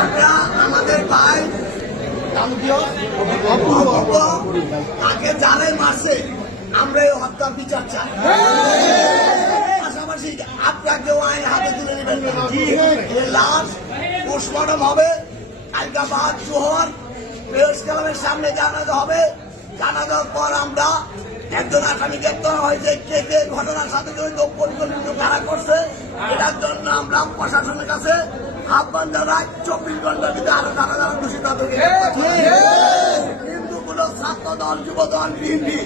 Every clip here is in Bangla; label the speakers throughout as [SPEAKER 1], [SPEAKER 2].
[SPEAKER 1] আমরা, আমাদের ভাই তাকে জানে মারছে, আমরা এই হত্যার বিচার চাই। পাশাপাশি আপনাকেও আইন হাতে তুলে নেবেন। লাশ পোস্টমর্টম হবে কালকা বাদ জোহর, প্রেস সামনে জানাতে হবে। জানানোর পর আমরা একজন আসামি গ্রেপ্তার হয়েছে কে কে ঘটনার সাথে জড়িত পরিকল্পিত কারা করছে এটার জন্য আমরা প্রশাসনের কাছে আহ্বান জানাই চব্বিশ ঘণ্টার ভিতরে আরও যারা যারা দোষী তাদেরকে গ্রেপ্তার করতে ছাত্র দল যুব দল বিএনপি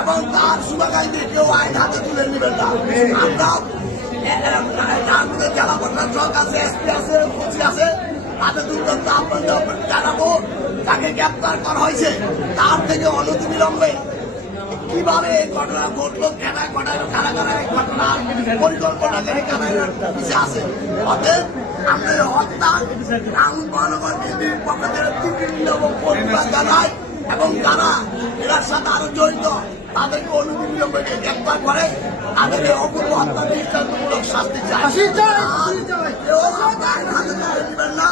[SPEAKER 1] এবং তার শুভাকাঙ্ক্ষী কেউ আইন হাতে তুলে নেবেন না। আমরা জেলা প্রশাসক আছে এসপি আছে ওসি আছে তাদের দুর্দান্ত আহ্বান জানাব তাকে গ্রেপ্তার করা হয়েছে। তার থেকে অনতি বিলম্বে কীভাবে ঘটনা ঘটলো কেন ঘটালো কারা কারা ঘটনা পরিকল্পনা করে কারা এর আছে? অতএব এই হত্যা টাউন মহানগর বিএনপির পক্ষ থেকে তীব্র প্রতিবাদ এবং যারা এর সাথে আরও জড়িত তাদেরকে অনুবিলম্বে গ্রেপ্তার করে তাদেরকে অপূর্ব হত্যা দৃষ্টান্তমূলক শাস্তি নেবেন না।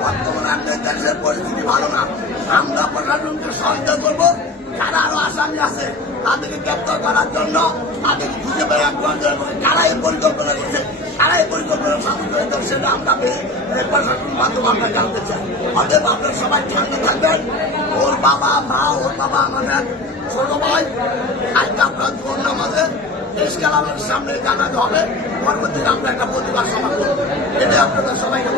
[SPEAKER 1] বর্তমানে আমাদের দেশের পরিস্থিতি ভালো না। আমরা প্রশাসনকে সহায়তা করব। যারা আরও আসামি আছে, তাদেরকে গ্রেপ্তার করার জন্য তাদেরকে খুঁজে বের করার কারা এই পরিকল্পনা করছে, কারা এই পরিকল্পনা সাথে জড়িত সেটা আমরা প্রশাসনের মাধ্যমে আমরা জানতে চাই। অতএব আপনারা সবাই ঠান্ডা থাকবেন। ওর বাবা, মা, ওর বাবা আমাদের ছোট ভাই, আজকে আপনার কোন আমাদের দেশ কালামের সামনে জানাতে হবে, পরবর্তীতে আমরা একটা প্রতিবাদ সভা করব। এটাই আপনাদের সবাইকে